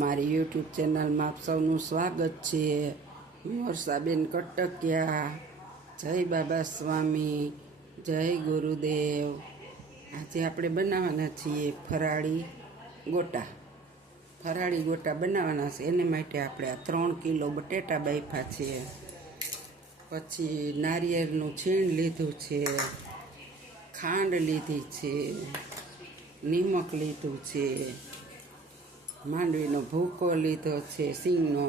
મારી યુટ્યુબ ચેનલમાં આપ સૌનું સ્વાગત છે. હું વર્ષાબેન કટકિયા. જય બાબા સ્વામી, જય ગુરુદેવ. આજે આપણે બનાવવાના છીએ ફરાળી ગોટા. ફરાળી ગોટા બનાવવાના છે. એને માટે આપણે આ 3 કિલો બટેટા બાફ્યા છે. પછી નારિયેળનું છીણ લીધું છે, ખાંડ લીધી છે, નિમક લીધું છે, માંડવીનો ભૂકો લીધો છે સિંગનો,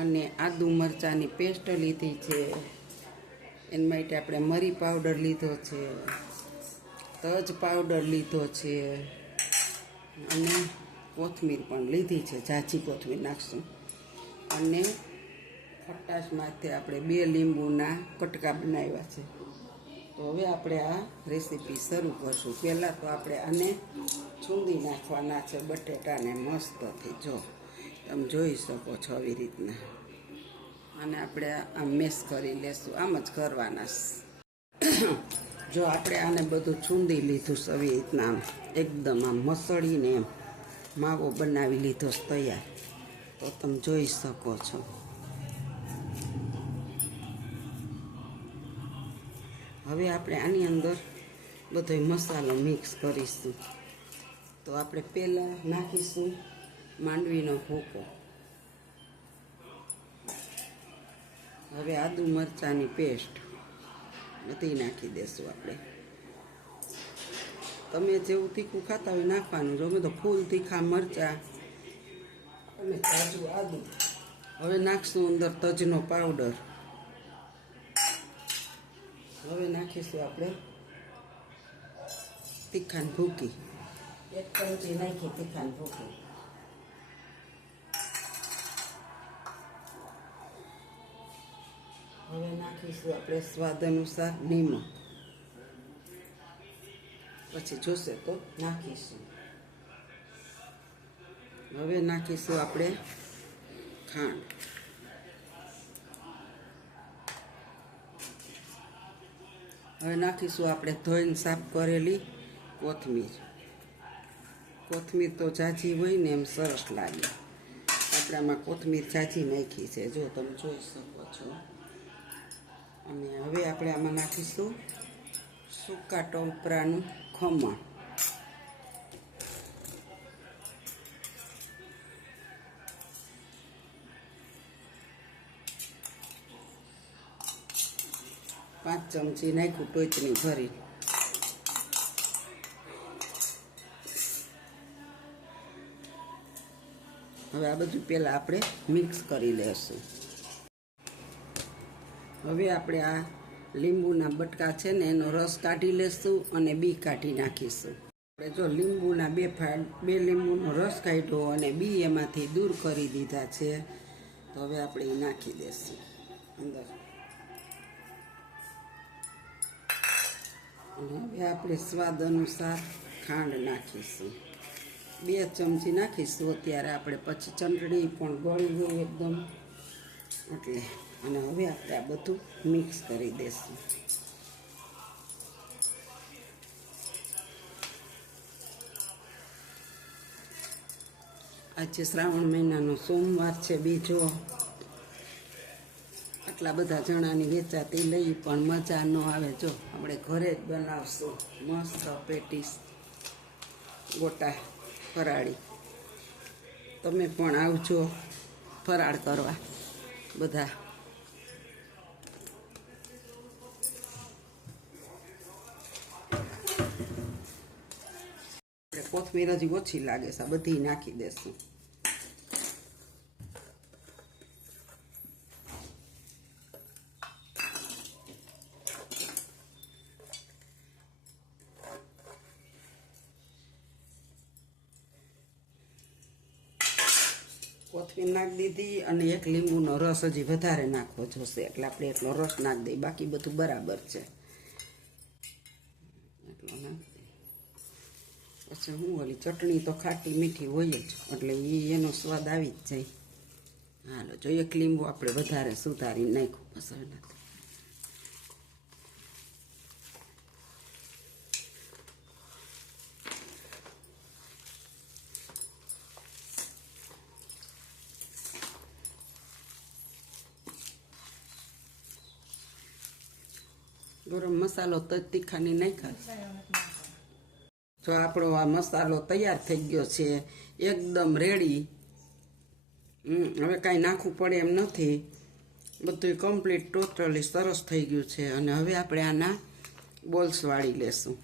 અને આદુ મરચાંની પેસ્ટ લીધી છે. એના માટે આપણે મરી પાવડર લીધો છે, તજ પાવડર લીધો છે, અને કોથમીર પણ લીધી છે. ઝાઝી કોથમીર નાખશું. અને ખટાશ માટે આપણે 2 લીંબુના કટકા બનાવ્યા છે. તો હવે આપણે આ રેસીપી શરૂ કરશું. પહેલાં તો આપણે આને છૂંદી નાખવાના છે બટેટાને મસ્તથી. જો તમે જોઈ શકો છો આવી રીતના. અને આપણે આમ મેશ કરી લેશું. આમ જ કરવાના. જો આપણે આને બધું છૂંદી લીધું છે આવી રીતના, આમ એકદમ આમ મસળીને એમ માવો બનાવી લીધો છે તૈયાર. તો તમે જોઈ શકો છો. હવે આપણે આની અંદર બધો મસાલો મિક્સ કરીશું. તો આપણે પહેલાં નાખીશું માંડવીનો ભૂકો. હવે આદુ મરચાંની પેસ્ટ બધી નાખી દેશું આપણે. તમે જેવું તીખું ખાતા હોય નાખવાનું. જો અમે તો ફૂલ તીખા મરચાં અને તાજું આદુ. હવે નાખશું અંદર તજનો પાવડર. હવે નાખીશું આપણે તીખાની ભૂકી. 1 ચમચી નાખી તીખાની ભૂકી. હવે નાખીશું આપણે સ્વાદ અનુસાર નિમક. પછી જોશે તો નાખીશું. હવે નાખીશું આપણે ખાંડ. હવે નાખીશું આપણે ધોઈને સાફ કરેલી કોથમીર. કોથમીર તો ઝાઝી હોય ને એમ સરસ લાગે. આપણે આમાં કોથમીર ઝાઝી નાખી છે, જો તમે જોઈ શકો છો. અને હવે આપણે આમાં નાખીશું સૂકા ટોપરાનું ખમણ. પાંચ ચમચી નાખ્યું ટોચની ભરી. હવે આ બધું પહેલાં આપણે મિક્સ કરી લેશું. હવે આપણે આ લીંબુના બટકા છે ને એનો રસ કાઢી લેશું અને બી કાઢી નાખીશું. આપણે જો લીંબુના 2 લીંબુનો રસ કાઢ્યો અને બી એમાંથી દૂર કરી દીધા છે. તો હવે આપણે એ નાખી દઈશું અંદર. અને હવે આપણે સ્વાદ અનુસાર ખાંડ નાખીશું. 2 ચમચી નાખીશું અત્યારે આપણે. પછી ચટણી પણ ગળી હોય એકદમ એટલે. અને હવે આપણે આ બધું મિક્સ કરી દઈશું. આજે શ્રાવણ મહિનાનો સોમવાર છે બીજો. આટલા બધા જણાની વેચાતી લઈ પણ મજા ન આવે. જો આપણે ઘરે જ બનાવશું મસ્ત પેટીસ ગોટા ફરાળી. તમે પણ આવજો ફરાળ કરવા બધા. કોથમીર હજી ઓછી લાગે છે, બધી નાખી દેશું. કોથમીર નાખી દીધી અને 1 લીંબુનો રસ હજી વધારે નાખવો જોશે. એટલે આપણે એટલો રસ નાખી દઈએ. બાકી બધું બરાબર છે. એટલો નાખી દઈએ. પછી હું ઓલી ચટણી તો ખાટી મીઠી હોય જ, એટલે એનો સ્વાદ આવી જ જાય. હાલો, જો 1 લીંબુ આપણે વધારે સુધારી નાખ્યું. બસ હવે નાખી. ગરમ મસાલો તજ તીખાની નાખ્યા. જો આપણો આ મસાલો તૈયાર થઈ ગયો છે, એકદમ રેડી. હવે કાંઈ નાખવું પડે એમ નથી, બધું કમ્પ્લીટ ટોટલી સરસ થઈ ગયું છે. અને હવે આપણે આના બોલ્સ વાળી લેશું.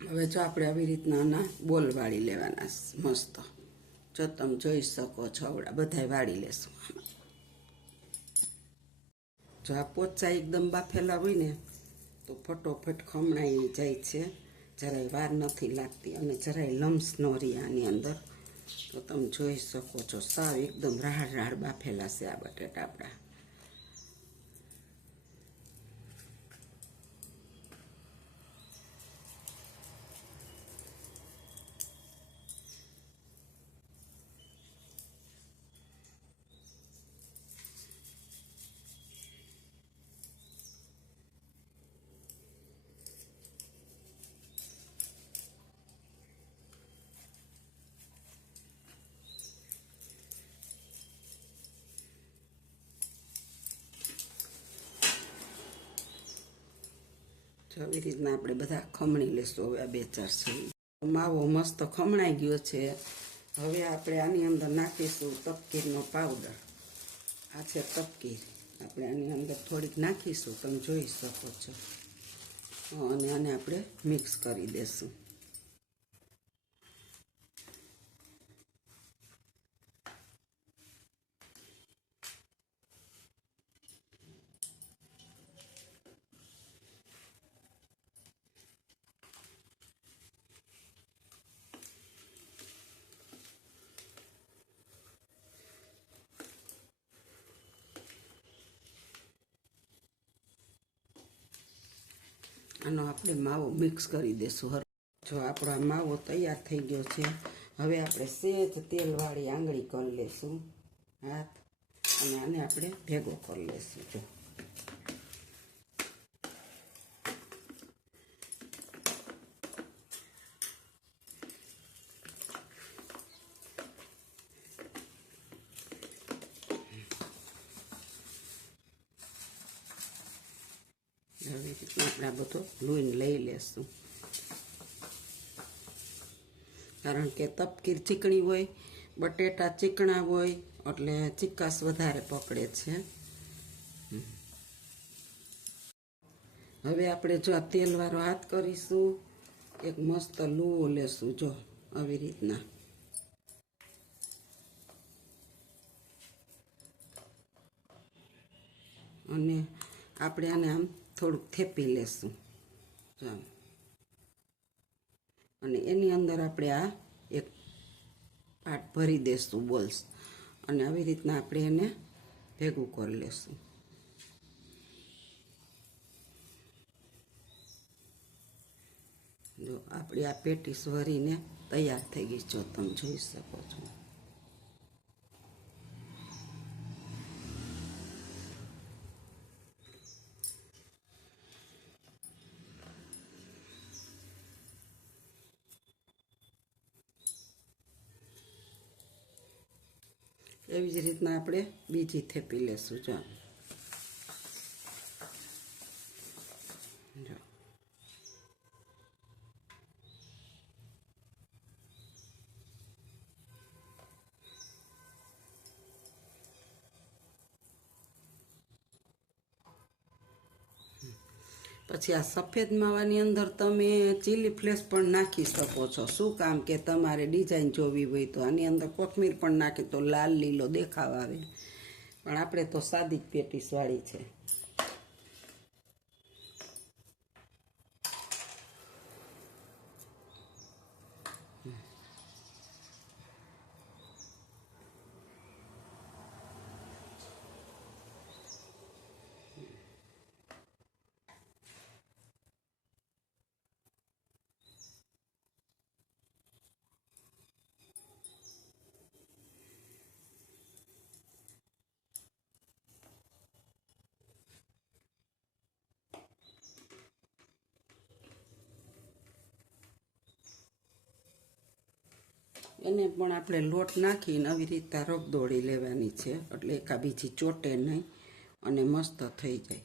હવે જો આપણે આવી રીતના આના બોલ વાળી લેવાના મસ્ત. જો તમે જોઈ શકો છો, આવડા બધાય વાળી લેશું. જો આ પોચા એકદમ બાફેલા હોય ને તો ફટોફટ ખમણાઈ જાય છે, જરાય વાર નથી લાગતી અને જરાય લમ્સ ન રહે આની અંદર. તો તમે જોઈ શકો છો, સાવ એકદમ રાહડ રાહડ બાફેલા છે આ બટેટા આપણા. જો આવી રીતના આપણે બધા ખમણી લેશું. હવે આ 2-4 છે. માવો મસ્ત ખમણાઈ ગયો છે. હવે આપણે આની અંદર નાખીશું તપકીરનો પાવડર. આ છે તપકીર, આપણે આની અંદર થોડીક નાખીશું, તમે જોઈ શકો છો. અને આને આપણે મિક્સ કરી દેશું. આનો આપણે માવો મિક્સ કરી દેશું. જો આપણો માવો તૈયાર થઈ ગયો છે. હવે આપણે સહેજ તેલવાળી આંગળી કરી લેશું હાથ, અને આને આપણે ભેગો કરી લેશું. જો આવી રીતના આપણે આ બધો લોહીને લઈ લેશું. કારણ કે તપકીર ચીકણી હોય, બટેટા ચીકણા હોય, એટલે ચીકાશ વધારે પકડે છે. હવે આપણે જો આ તેલવાળો હાથ કરીશું, એક મસ્ત લુવો લેશું. જો આવી રીતના અને આપણે આને આમ થોડુંક થેપી લેશું. અને એની અંદર આપણે આ એક પાટ ભરી દેશું બોલ્સ, અને આવી રીતના આપણે એને ભેગું કરી લેશું. જો આપણી આ પેટીસ ભરીને તૈયાર થઈ ગઈ, જો તમે જોઈ શકો છો. એવી જ રીતના આપણે બીજી થેપી લેશું. જો પછી આ સફેદ માવાની અંદર તમે ચીલી ફ્લેક્સ પણ નાખી શકો છો. શું કામ કે તમારે ડિઝાઇન જોવી હોય તો આની અંદર કોથમીર પણ નાખી તો લાલ લીલો દેખાવ આવે, પણ આપણે તો સાદી જ પેટીસવાળી છે. એને પણ આપણે લોટ નાખીને આવી રીતે રગદોળી લેવાની છે, એટલે એકાબીજી ચોટે નહીં અને મસ્ત થઈ જાય.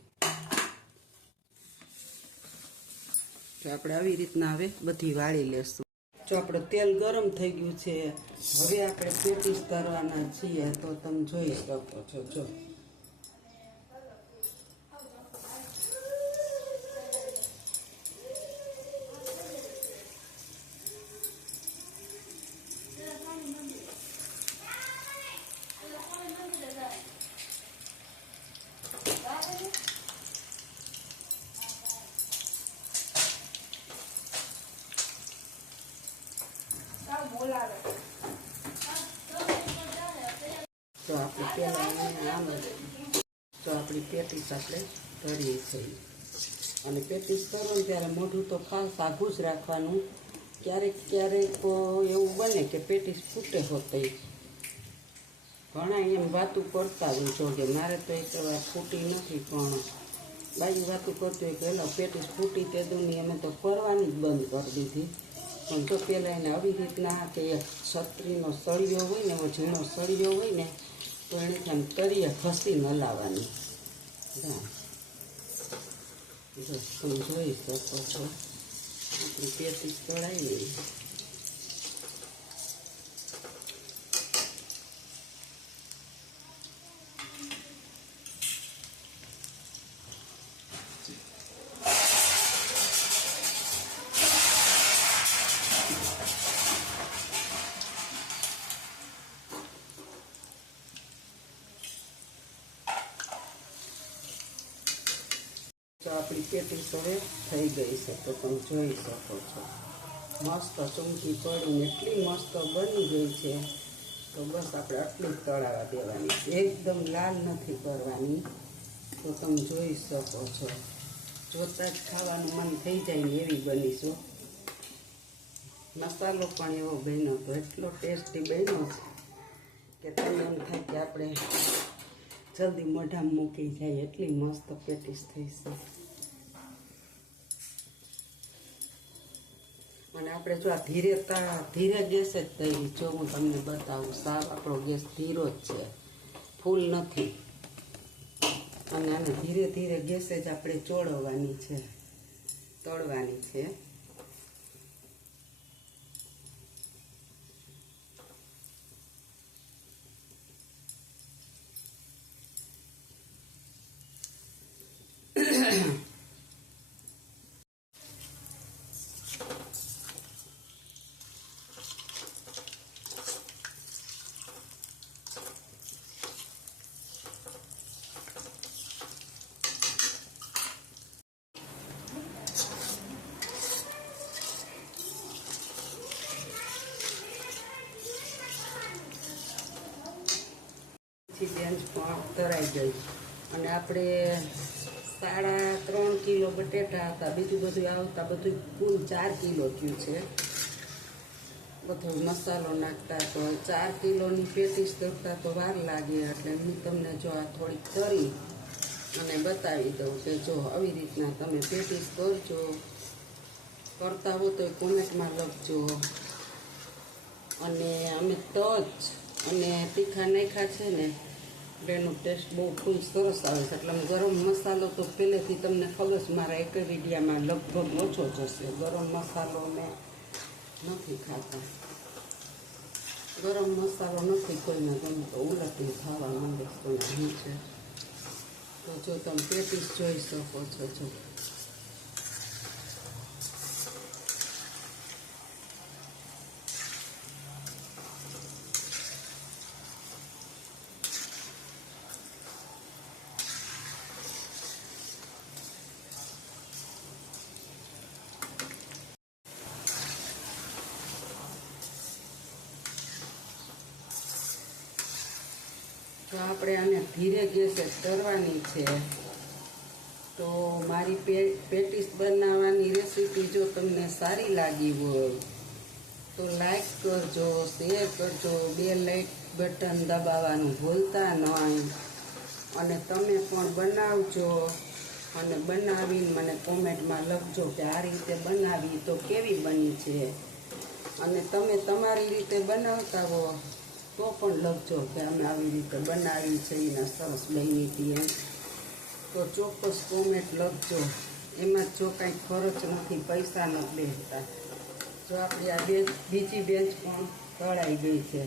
તો આપણે આવી રીતના હવે બધી વાળી લેશું. જો આપણે તેલ ગરમ થઈ ગયું છે, હવે આપણે પેટીસ તરવાના છીએ. તો તમે જોઈ શકો છો. જો તો આપણે પહેલાં આમ તો આપણી પેટીસ આપણે તરીએ છીએ. અને પેટીસ કરો ને ત્યારે મોઢું તો ખાસ આઘું જ રાખવાનું. ક્યારેક ક્યારેક એવું બને કે પેટીસ ફૂટે હોતી. ઘણા એમ વાતું કરતા હોય જો કે મારે તો એક વાર ફૂટી નથી, પણ બાઈ વાતું કરતી હોય કે એલો પેટીસ ફૂટી તે દુની અમે તો કરવાની જ બંધ કરી દીધી. પણ જો પહેલાં એને આવી રીતના કે એક છત્રીનો સળિયો હોય ને, એવો ઝીણો સળિયો હોય ને, તો એનેથી આમ તળીએ ઘસી ન લાવવાની. જો તમે જોઈ શકો છો આપણી પેટીસ તળાવી. તો આપણી પેટીસ હવે થઈ ગઈ છે. તો તમે જોઈ શકો છો મસ્ત ચમકી પડીને એટલી મસ્ત બની ગઈ છે. તો બસ આપણે આટલી જ તળાવા દેવાની છે, એકદમ લાલ નથી કરવાની. તો તમે જોઈ શકો છો, જોતાં જ ખાવાનું મન થઈ જાય ને એવી બનીશું. મસાલો પણ એવો બન્યો તો એટલો ટેસ્ટી બન્યો છે કે તમને એમ થાય કે આપણે જલ્દી મોઢામાં મૂકી જાય, એટલી મસ્ત પેટીસ થઈ છે. અને આપણે જો આ ધીરે ગેસે જ તળી. જો હું તમને બતાવું, સાવ આપણો ગેસ ધીરો જ છે, ફૂલ નથી. અને આને ધીરે ધીરે ગેસે જ આપણે ચોળવવાની છે, તળવાની છે. બેન્ચ પણ તરાઈ ગઈ. અને આપણે 3.5 કિલો બટેટા હતા, બીજું બધું આવતા બધું કુલ 4 કિલો થયું છે. બધો મસાલો નાખતા તો 4 કિલોની પેટીસ તરતા તો વાર લાગે. એટલે હું તમને જો આ થોડીક તરી અને બતાવી દઉં કે જો આવી રીતના તમે પેટીસ કરજો. કરતા હો તો કોમેન્ટમાં લખજો. અને અમે તજ અને તીખા નાખ્યા છે ને, એનો ટેસ્ટ બહુ ફૂલ સરસ આવે છે. એટલે ગરમ મસાલો તો પહેલેથી તમને ખબર છે, મારા એક વિડીયામાં લગભગ ઓછો જ હશે. ગરમ મસાલો મેં નથી ખાતા, ગરમ મસાલો નથી કોઈને ગમતો, ઉલટી ખાવા માંડે તો શું છે. તો જો તમે પેટીસ જોઈ શકો છો. જો તો આપણે આને ધીરે ગેસે તરવાની છે. તો મારી પેટીસ બનાવવાની રેસીપી જો તમને સારી લાગી હોય તો લાઈક કરજો, શેર કરજો, બેલ બટન દબાવવાનું ભૂલતા નહીં. અને તમે પણ બનાવજો અને બનાવીને મને કોમેન્ટમાં લખજો કે આ રીતે બનાવી તો કેવી બની છે. અને તમે તમારી રીતે બનાવતા હો તો પણ લખજો કે અમે આવી રીતે બનાવી છે એના સરસ બની હતી એમ. તો ચોક્કસ કોમેન્ટ લખજો. એમાં જો કાંઈ ખર્ચ નથી, પૈસા નથી બેસતા. જો આપણી આ બીજી બેન્ચ પણ તળાઈ ગઈ છે.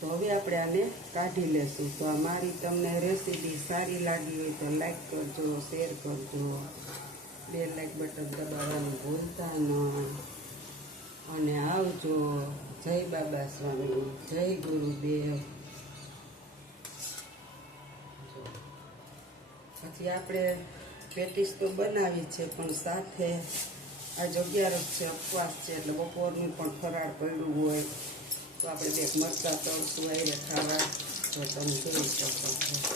તો હવે આપણે આને કાઢી લેશું. તો આ મારી તમને રેસીપી સારી લાગી હોય તો લાઈક કરજો, શેર કરજો, બે લાઈક બટન દબાવવાનું ભૂલતા નહીં. અને આવજો. જય બાબા સ્વામી, જય ગુરુદેવ. પછી આપણે પેટીસ તો બનાવી છે, પણ સાથે આજ 11 છે, ઉપવાસ છે, એટલે બપોરનું પણ ફરાળ પડ્યું હોય તો આપણે બે મરચાં તળશું એ ખાવા. તો તમે જોઈ શકો છો.